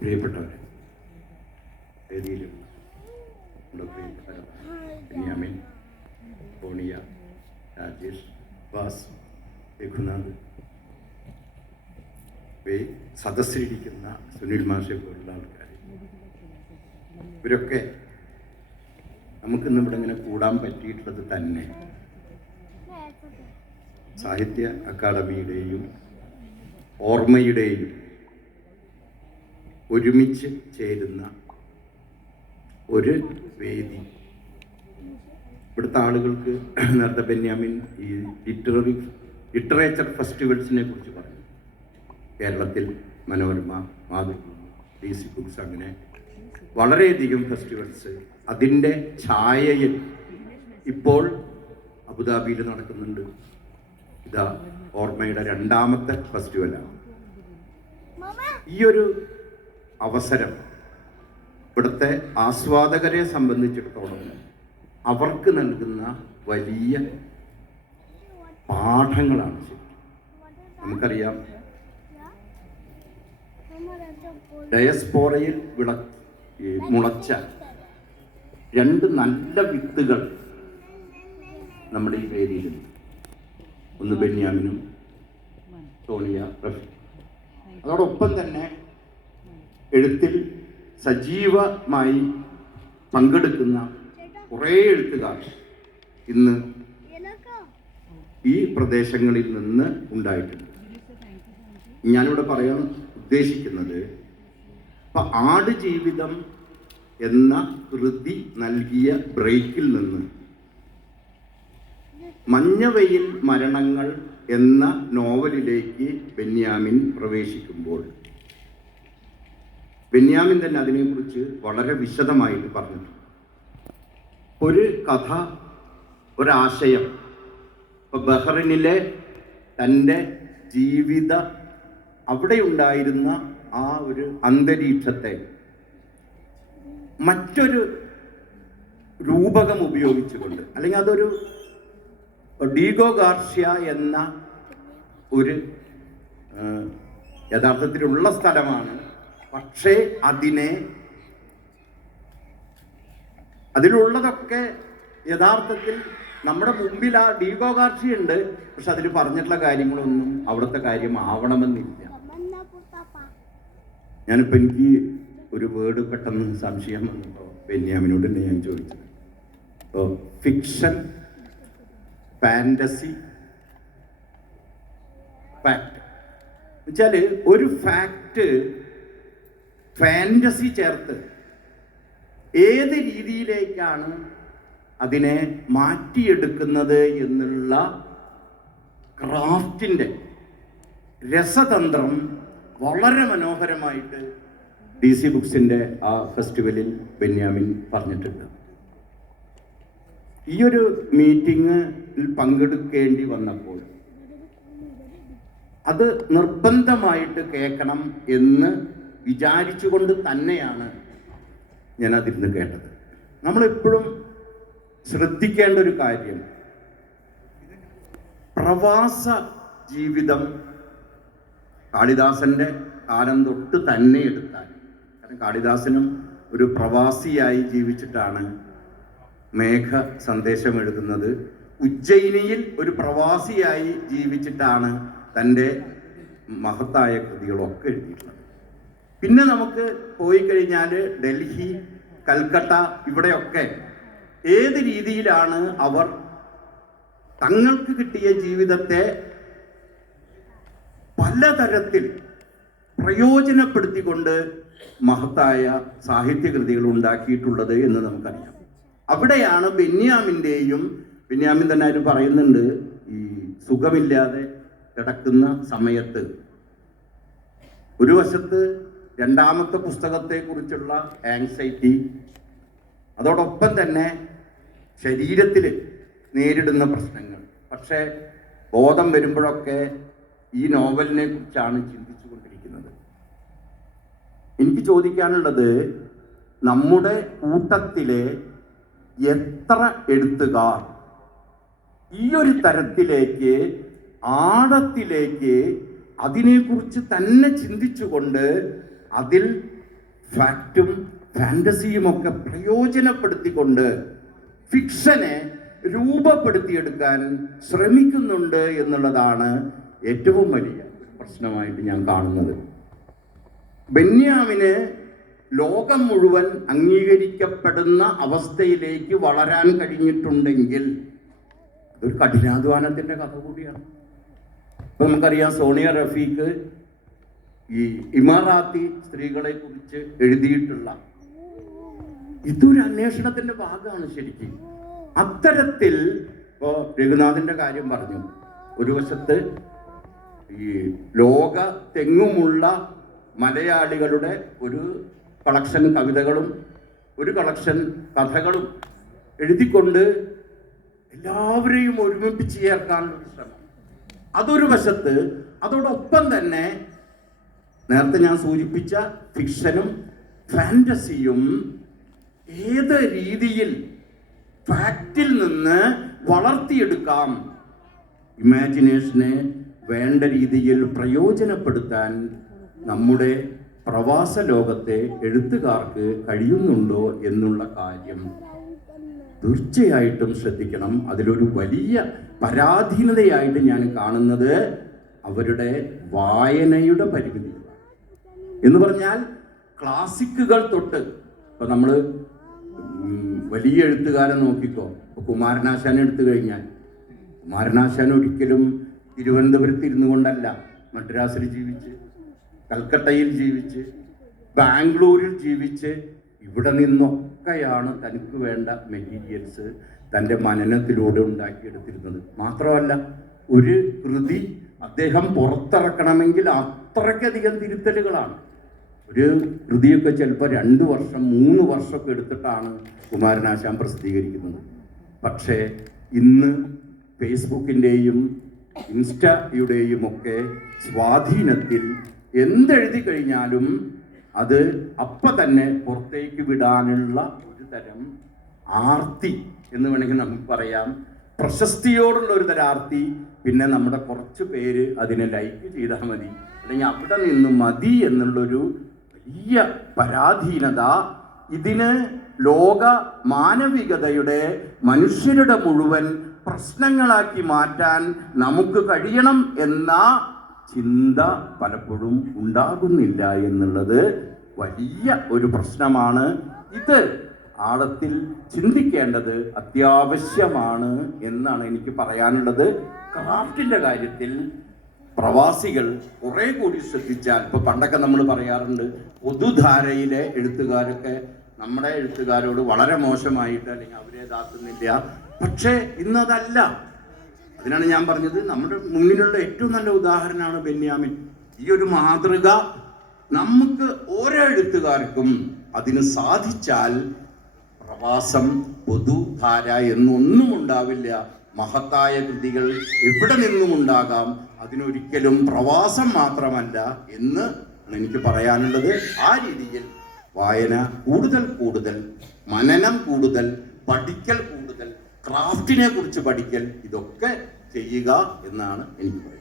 പ്രിയപ്പെട്ടവരെ, വേദിയിലുള്ള പ്രിയപ്പെട്ടവർ ബെന്യാമിൻ, ടോണിയ, രാജേഷ്, വാസ്, രഘുനാഥ്, സദസ്സിലിരിക്കുന്ന സുനിൽ മാഷെ പോലുള്ള ആൾക്കാർ, ഇവരൊക്കെ നമുക്കിന്ന് ഇവിടെ ഇങ്ങനെ കൂടാൻ പറ്റിയിട്ടുള്ളത് തന്നെ സാഹിത്യ അക്കാദമിയുടെയും ഓർമ്മയുടെയും ഒരുമിച്ച് ചേരുന്ന ഒരു വേദി. ഇവിടുത്തെ ആളുകൾക്ക് നേരത്തെ ബെന്യാമിൻ ഈ ലിറ്ററേച്ചർ ഫെസ്റ്റിവൽസിനെ കുറിച്ച് പറഞ്ഞു. കേരളത്തിൽ മനോരമ, മാതൃഭൂമി, DC ബുക്സ്, അങ്ങനെ വളരെയധികം ഫെസ്റ്റിവൽസ് അതിൻ്റെ ഛായയിൽ ഇപ്പോൾ അബുദാബിയിൽ നടക്കുന്നുണ്ട്. ഇതാ ഓർമ്മയുടെ 2ാമത്തെ ഫെസ്റ്റിവലാണ്. ഈ ഒരു അവസരം ഇവിടുത്തെ ആസ്വാദകരെ സംബന്ധിച്ചിടത്തോളം അവർക്ക് നൽകുന്ന വലിയ പാഠങ്ങളാണ്. നമുക്കറിയാം, ഡയസ്പോറയിൽ മുളച്ച 2 നല്ല വിത്തുകൾ നമ്മുടെ ഈ വേദിയിലുണ്ട്. ഒന്ന് ബെന്യാമിനും ടോണിയ, റഫി. അതോടൊപ്പം തന്നെ എഴുത്തിൽ സജീവമായി പങ്കെടുക്കുന്ന കുറേ എഴുത്തുകാർ ഇന്ന് ഈ പ്രദേശങ്ങളിൽ നിന്ന് ഉണ്ടായിട്ടുണ്ട്. ഞാനിവിടെ പറയാൻ ഉദ്ദേശിക്കുന്നത്, ഇപ്പം ആടുജീവിതം എന്ന കൃതി നൽകിയ ബ്രേക്കിൽ നിന്ന് മഞ്ഞവെയിൽ മരണങ്ങൾ എന്ന നോവലിലേക്ക് ബെന്യാമിൻ പ്രവേശിക്കുമ്പോൾ ബെന്യാമിൻ തന്നെ അതിനെക്കുറിച്ച് വളരെ വിശദമായിട്ട് പറഞ്ഞിട്ടുണ്ട്. ഒരു കഥ, ഒരാശയം, ഇപ്പോൾ ബഹ്റിനിലെ തൻ്റെ ജീവിത അവിടെ ഉണ്ടായിരുന്ന ആ ഒരു അന്തരീക്ഷത്തെ മറ്റൊരു രൂപകം ഉപയോഗിച്ചുകൊണ്ട്, അല്ലെങ്കിൽ അതൊരു ഡീഗോ ഗാർഷ്യ എന്ന ഒരു യഥാർത്ഥത്തിലുള്ള സ്ഥലമാണ്. പക്ഷേ അതിലുള്ളതൊക്കെ യഥാർത്ഥത്തിൽ നമ്മുടെ മുമ്പിൽ ആ ഡീഗോ ഗാർഷ്യ ഉണ്ട്. പക്ഷെ അതിൽ പറഞ്ഞിട്ടുള്ള കാര്യങ്ങളൊന്നും അവിടുത്തെ കാര്യം ആവണമെന്നില്ല. ഞാനിപ്പോൾ എനിക്ക് ഒരു വേർഡ് പെട്ടെന്ന് സംശയം വന്നപ്പോൾ ബെന്യാമിനോട് തന്നെ ഞാൻ ചോദിച്ചത്, ഇപ്പോൾ ഫിക്ഷൻ, ഫാൻറ്റസി, ഫാക്ട് വെച്ചാൽ ഒരു ഫാക്റ്റ് ഫാൻറ്റസി ചേർത്ത് ഏത് രീതിയിലേക്കാണ് അതിനെ മാറ്റിയെടുക്കുന്നത് എന്നുള്ള ക്രാഫ്റ്റിൻ്റെ രസതന്ത്രം വളരെ മനോഹരമായിട്ട് DC ബുക്സിൻ്റെ ആ ഫെസ്റ്റിവലിൽ ബെന്യാമിൻ പറഞ്ഞിട്ടുണ്ട്. ഈ ഒരു മീറ്റിങ്ങിൽ പങ്കെടുക്കേണ്ടി വന്നപ്പോൾ അത് നിർബന്ധമായിട്ട് കേൾക്കണം എന്ന് വിചാരിച്ചുകൊണ്ട് തന്നെയാണ് ഞാൻ അതിരുന്ന് കേട്ടത്. നമ്മളെപ്പോഴും ശ്രദ്ധിക്കേണ്ട ഒരു കാര്യം, പ്രവാസ ജീവിതം കാളിദാസന്റെ കാലം തൊട്ട് തന്നെ എടുത്താൽ, കാരണം കാളിദാസനും ഒരു പ്രവാസിയായി ജീവിച്ചിട്ടാണ് മേഘ സന്ദേശം എഴുതുന്നത്. ഉജ്ജയിനിയിൽ ഒരു പ്രവാസിയായി ജീവിച്ചിട്ടാണ് തൻ്റെ മഹത്തായ കൃതികളൊക്കെ എഴുതിയിട്ടുള്ളത്. പിന്നെ നമുക്ക് പോയി കഴിഞ്ഞാൽ ഡൽഹി, കൽക്കട്ട, ഇവിടെയൊക്കെ ഏത് രീതിയിലാണ് അവർ തങ്ങൾക്ക് കിട്ടിയ ജീവിതത്തെ പലതരത്തിൽ പ്രയോജനപ്പെടുത്തിക്കൊണ്ട് മഹത്തായ സാഹിത്യകൃതികൾ ഉണ്ടാക്കിയിട്ടുള്ളത് എന്ന് നമുക്കറിയാം. അവിടെയാണ് ബെന്യാമിൻ തന്നെ ആരും പറയുന്നുണ്ട്, ഈ സുഖമില്ലാതെ കിടക്കുന്ന സമയത്ത് ഒരു വശത്ത് 2ാമത്തെ പുസ്തകത്തെക്കുറിച്ചുള്ള ആങ്സൈറ്റി, അതോടൊപ്പം തന്നെ ശരീരത്തിൽ നേരിടുന്ന പ്രശ്നങ്ങൾ. പക്ഷേ ബോധം വരുമ്പോഴൊക്കെ ഈ നോവലിനെ കുറിച്ചാണ് ചിന്തിച്ചു കൊണ്ടിരിക്കുന്നത്. എനിക്ക് ചോദിക്കാനുള്ളത്, നമ്മുടെ കൂട്ടത്തിലെ എത്ര എഴുത്തുകാർ ഈ ഒരു തരത്തിലേക്ക് ആഴത്തിലേക്ക് അതിനെക്കുറിച്ച് തന്നെ ചിന്തിച്ചുകൊണ്ട് അതിൽ ഫാക്റ്റും ഫാന്റസിയും ഒക്കെ പ്രയോജനപ്പെടുത്തിക്കൊണ്ട് ഫിക്ഷനെ രൂപപ്പെടുത്തിയെടുക്കാൻ ശ്രമിക്കുന്നുണ്ട് എന്നുള്ളതാണ് ഏറ്റവും വലിയ പ്രശ്നമായിട്ട് ഞാൻ കാണുന്നത്. ബെന്യാമിന് ലോകം മുഴുവൻ അംഗീകരിക്കപ്പെടുന്ന അവസ്ഥയിലേക്ക് വളരാൻ കഴിഞ്ഞിട്ടുണ്ടെങ്കിൽ അതൊരു കഠിനാധ്വാനത്തിന്റെ കഥ കൂടിയാണ്. ഇപ്പൊ നമുക്കറിയാം, സോണിയ റഫീഖ് ഈ ഇമാറാത്തി സ്ത്രീകളെ കുറിച്ച് എഴുതിയിട്ടുള്ള ഇതൊരു അന്വേഷണത്തിന്റെ ഭാഗമാണ് ശരിക്കും. അത്തരത്തിൽ ഇപ്പോ രഘുനാഥിന്റെ കാര്യം പറഞ്ഞു. ഒരു വശത്ത് ഈ ലോകത്തെങ്ങുമുള്ള മലയാളികളുടെ ഒരു കളക്ഷൻ കവിതകളും ഒരു കളക്ഷൻ കഥകളും എഴുതിക്കൊണ്ട് എല്ലാവരെയും ഒരുമിപ്പിച്ച് ചേർക്കാനുള്ള ശ്രമം, അതൊരു വശത്ത്. അതോടൊപ്പം തന്നെ നേരത്തെ ഞാൻ സൂചിപ്പിച്ച ഫിക്ഷനും ഫാന്റസിയും ഏത് രീതിയിൽ ഫാക്റ്റിൽ നിന്ന് വളർത്തിയെടുക്കാം, ഇമാജിനേഷനെ വേണ്ട രീതിയിൽ പ്രയോജനപ്പെടുത്താൻ നമ്മുടെ പ്രവാസ ലോകത്തെ എഴുത്തുകാർക്ക് കഴിയുന്നുണ്ടോ എന്നുള്ള കാര്യം തീർച്ചയായിട്ടും ശ്രദ്ധിക്കണം. അതിലൊരു വലിയ പരാധീനതയായിട്ട് ഞാൻ കാണുന്നത് അവരുടെ വായനയുടെ പരിമിതി എന്ന് പറഞ്ഞാൽ ക്ലാസിക്കുകൾ തൊട്ട്. ഇപ്പൊ നമ്മൾ വലിയ എഴുത്തുകാരെ നോക്കിക്കോ. ഇപ്പൊ കുമാരനാശാൻ എടുത്തു കഴിഞ്ഞാൽ, കുമാരനാശാൻ ഒരിക്കലും തിരുവനന്തപുരത്ത് ഇരുന്നു കൊണ്ടല്ല, മദ്രാസിൽ ജീവിച്ച്, കൽക്കട്ടയിൽ ജീവിച്ച്, ബാംഗ്ലൂരിൽ ജീവിച്ച്, ഇവിടെ നിന്നൊക്കെയാണ് തനിക്ക് വേണ്ട മെറ്റീരിയൽസ് തൻ്റെ മനനത്തിലൂടെ ഉണ്ടാക്കിയെടുത്തിരുന്നത്. മാത്രമല്ല, ഒരു കൃതി അദ്ദേഹം പുറത്തിറക്കണമെങ്കിൽ അത്രയ്ക്കധികം തിരുത്തലുകളാണ്. ഒരു കൃതിയൊക്കെ ചിലപ്പോൾ 2 വർഷം 3 വർഷമൊക്കെ എടുത്തിട്ടാണ് കുമാരനാശാൻ പ്രസിദ്ധീകരിക്കുന്നത്. പക്ഷേ ഇന്ന് ഫേസ്ബുക്കിൻ്റെയും ഇൻസ്റ്റയുടെയും ഒക്കെ സ്വാധീനത്തിൽ എന്തെഴുതി കഴിഞ്ഞാലും അത് അപ്പം തന്നെ പുറത്തേക്ക് വിടാനുള്ള ഒരു തരം ആർത്തി എന്ന് വേണമെങ്കിൽ നമുക്ക് പറയാം. പ്രശസ്തിയോടുള്ള ഒരു തരം ആർത്തി. പിന്നെ നമ്മുടെ കുറച്ച് പേര് അതിനെ ലൈക്ക് ചെയ്താൽ മതി, അല്ലെങ്കിൽ അവിടെ നിന്ന് മതി എന്നുള്ളൊരു വലിയ പരാധീനത. ഇതിന് ലോക മാനവികതയുടെ മനുഷ്യരുടെ മുഴുവൻ പ്രശ്നങ്ങളാക്കി മാറ്റാൻ നമുക്ക് കഴിയണം എന്ന ചിന്ത പലപ്പോഴും ഉണ്ടാകുന്നില്ല എന്നുള്ളത് വലിയ ഒരു പ്രശ്നമാണ്. ഇത് ആഴത്തിൽ ചിന്തിക്കേണ്ടത് അത്യാവശ്യമാണ് എന്നാണ് എനിക്ക് പറയാനുള്ളത്. ക്രാഫ്റ്റിന്റെ കാര്യത്തിൽ പ്രവാസികൾ കുറെ കൂടി ശ്രദ്ധിച്ചാൽ, ഇപ്പൊ പണ്ടൊക്കെ നമ്മൾ പറയാറുണ്ട് പൊതുധാരയിലെ എഴുത്തുകാരൊക്കെ നമ്മുടെ എഴുത്തുകാരോട് വളരെ മോശമായിട്ട് അല്ലെങ്കിൽ അവരെ ഇതാക്കുന്നില്ല. പക്ഷേ ഇന്നതല്ല. അതിനാണ് ഞാൻ പറഞ്ഞത്, നമ്മുടെ മുന്നിലുള്ള ഏറ്റവും നല്ല ഉദാഹരണമാണ് ബെന്യാമിൻ. ഈ ഒരു മാതൃക നമുക്ക് ഓരോ എഴുത്തുകാർക്കും അതിന് സാധിച്ചാൽ പ്രവാസം, പൊതുധാര എന്നൊന്നും ഉണ്ടാവില്ല. മഹത്തായ കൃതികൾ എവിടെ നിന്നും ഉണ്ടാകാം. അതിനൊരിക്കലും പ്രവാസം മാത്രമല്ല എന്ന് എനിക്ക് പറയാനുള്ളത്. ആ രീതിയിൽ വായന കൂടുതൽ, മനനം കൂടുതൽ, പഠിക്കൽ കൂടുതൽ, ക്രാഫ്റ്റിനെ കുറിച്ച് പഠിക്കൽ, ഇതൊക്കെ ചെയ്യുക എന്നാണ് എനിക്ക് പറയുന്നത്.